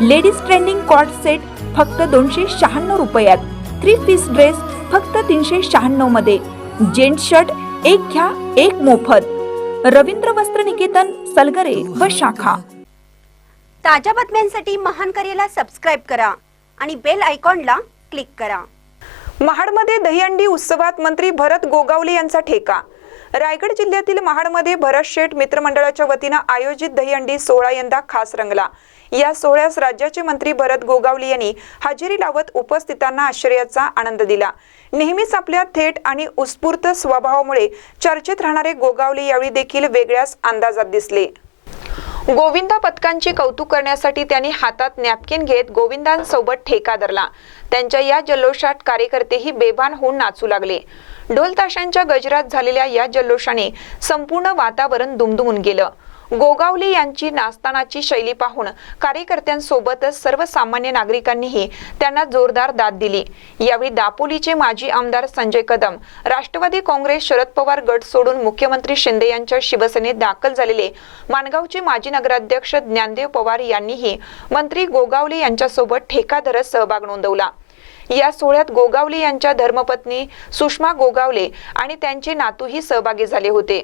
Ladies trending coat set फक्त दोनशे शहाण्णव रुपयात. थ्री पीस ड्रेस फक्त तीनशे शहाण्णवमध्ये. जेंट शर्ट एक घ्या एक मोफत. रवींद्र वस्त्र निकेतन सलगरे व शाखा. ताज्या बातम्यांसाठी महान करेला सबस्क्राईब करा आणि बेल आयकॉनला क्लिक करा. महाडमध्ये दहीहंडी उत्सवात मंत्री भरत गोगावले यांचा ठेका. रायगड जिल्ह्यातील महाडमध्ये भरत शेठ मित्रमंडळाच्या वतीनं आयोजित दहीहंडी सोहळा यंदा खास रंगला. या सोहळ्यास राज्याचे मंत्री भरत गोगावली यांनी हजेरी लावत उपस्थितांना आश्चर्याचा आनंद दिला. नेहमीच आपल्या थेट आणि उत्स्फूर्त स्वभावामुळे चर्चेत राहणारे गोगावले यावेळी देखील वेगळ्याच अंदाजात दिसले. गोविंदा पथकांचे कौतुक करण्यासाठी त्यांनी हातात नॅपकिन घेत गोविंदांसोबत ठेका धरला. त्यांच्या या जल्लोषात कार्यकर्तेही बेभान होऊन नाचू लागले. ढोल ताशांच्या गजरात झालेल्या या जल्लोषाने संपूर्ण वातावरण दुमदुमून गेलं. गोगावले यांची नाचतानाची शैली पाहून कार्यकर्त्यांसोबतच सर्वसामान्य नागरिकांनीही त्यांना जोरदार दाद दिली. यावेळी दापोलीचे माजी आमदार संजय कदम राष्ट्रवादी काँग्रेस शरद पवार गट सोडून मुख्यमंत्री शिंदे यांच्या शिवसेनेत दाखल झालेले मानगावचे माजी नगराध्यक्ष ज्ञानदेव पवार यांनीही मंत्री गोगावले यांच्यासोबत ठेकाधरत सहभाग नोंदवला. या सोहळ्यात गोगावले यांच्या धर्मपत्नी सुषमा गोगावले आणि त्यांचे नातूही सहभागी झाले होते.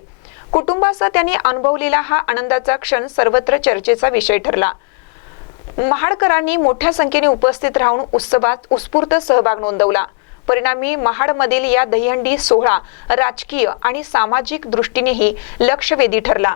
कुटुंबासह त्यांनी अनुभवलेला हा आनंदाचा क्षण सर्वत्र चर्चेचा विषय ठरला. महाडकरांनी मोठ्या संख्येने उपस्थित राहून उत्सवात उत्स्फूर्त सहभाग नोंदवला. परिणामी महाडमधील या दहीहंडी सोहळा राजकीय आणि सामाजिक दृष्टीनेही लक्षवेधी ठरला.